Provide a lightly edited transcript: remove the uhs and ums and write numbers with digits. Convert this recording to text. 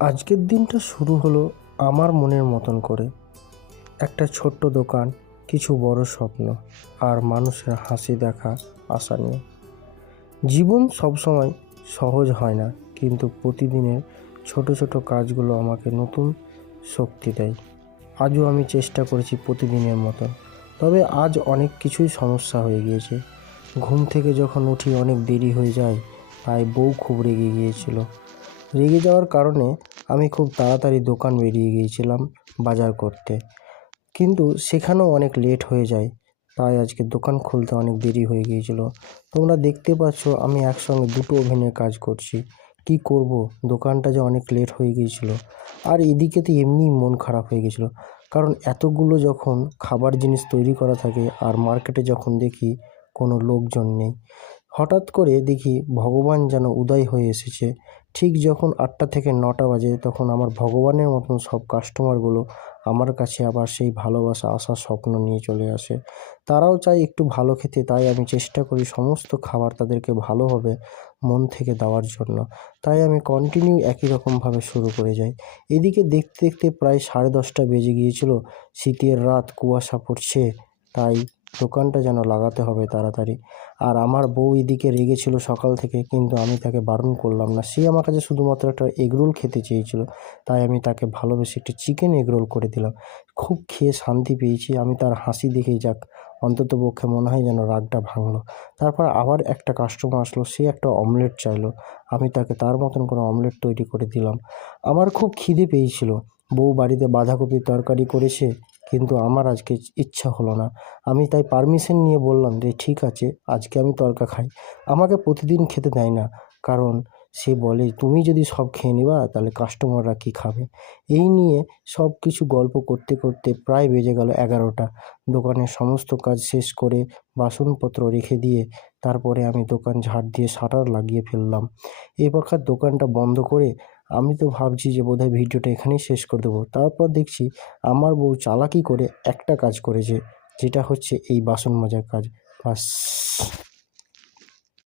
আজকের দিনটা শুরু হলো আমার মনের মতন করে। একটা ছোট্ট দোকান, কিছু বড় স্বপ্ন আর মানুষের হাসি দেখা আশা নিয়ে। জীবন সবসময় সহজ হয় না, কিন্তু প্রতিদিনের ছোট ছোট কাজগুলো আমাকে নতুন শক্তি দেয়। আজও আমি চেষ্টা করেছি প্রতিদিনের মতন, তবে আজ অনেক কিছুই সমস্যা হয়ে গিয়েছে। ঘুম থেকে যখন উঠি অনেক দেরি হয়ে যায়, তাই বউ খুব রেগে গিয়েছিল। রেগে যাওয়ার কারণে আমি খুব তাড়াতাড়ি দোকান বেরিয়ে গিয়েছিলাম বাজার করতে, কিন্তু সেখানেও অনেক লেট হয়ে যায়, তাই আজকে দোকান খুলতে অনেক দেরি হয়ে গিয়েছিল। তোমরা দেখতে পাচ্ছ আমি একসঙ্গে দুটো ওভেনে কাজ করছি। কি করব, দোকানটা যে অনেক লেট হয়ে গিয়েছিল। আর এদিকে তো এমনিই মন খারাপ হয়ে গিয়েছিল, কারণ এতগুলো যখন খাবার জিনিস তৈরি করা থাকে আর মার্কেটে যখন দেখি কোনো লোকজন নেই, হঠাৎ করে দেখি ভগবান যেন উদয় হয়ে এসেছে। ঠিক যখন 8টা থেকে 9টা বাজে, তখন আমার ভগবানের মতন সব কাস্টমারগুলো আমার কাছে আবার সেই ভালোবাসা, আশার স্বপ্ন নিয়ে চলে আসে। তারাও চায় একটু ভালো খেতে, তাই আমি চেষ্টা করি সমস্ত খাবার তাদেরকে ভালোভাবে মন থেকে দেওয়ার জন্য। তাই আমি কন্টিনিউ একই রকমভাবে শুরু করে যাই। এদিকে দেখতে দেখতে প্রায় 10:30 বেজে গিয়েছিল। শীতের রাত, কুয়াশা পড়ছে, তাই দোকানটা যেন লাগাতে হবে তাড়াতাড়ি। আর আমার বউ এদিকে রেগেছিল সকাল থেকে, কিন্তু আমি তাকে বারণ করলাম না। সে আমার কাছে শুধুমাত্র একটা এগরোল খেতে চেয়েছিল, তাই আমি তাকে ভালোবেসে একটি চিকেন এগরোল করে দিলাম। খুব খেয়ে শান্তি পেয়েছি আমি। তার হাসি দেখেই যাক অন্ততপক্ষে মনে হয় যেন রাগটা ভাঙলো। তারপর আবার একটা কাস্টমার আসলো, সে একটা অমলেট চাইলো। আমি তাকে তার মতন করে অমলেট তৈরি করে দিলাম। আমার খুব খিদে পেয়েছিল। বউ বাড়িতে বাঁধাকপির তরকারি করেছে, কিন্তু আমার আজকে ইচ্ছা হলো না। আমি তাই পারমিশন নিয়ে বললাম যে ঠিক আছে, আজকে আমি তড়কা খাই। আমাকে প্রতিদিন খেতে দেয় না, কারণ সে বলে তুমি যদি সব খেয়ে নিবা তাহলে কাস্টমাররা কী খাবে। এই নিয়ে সব কিছু গল্প করতে করতে প্রায় বেজে গেল 11টা। দোকানের সমস্ত কাজ শেষ করে বাসনপত্র রেখে দিয়ে তারপরে আমি দোকান ঝাড় দিয়ে শাটার লাগিয়ে ফেললাম। এই প্রকার দোকানটা বন্ধ করে আমি তো ভাবছি যে বোধহয় ভিডিওটা এখানেই শেষ করে দেবো। তারপর দেখছি আমার বউ চালাকি করে একটা কাজ করেছে, যেটা হচ্ছে এই বাসন মাজার কাজ। বাস।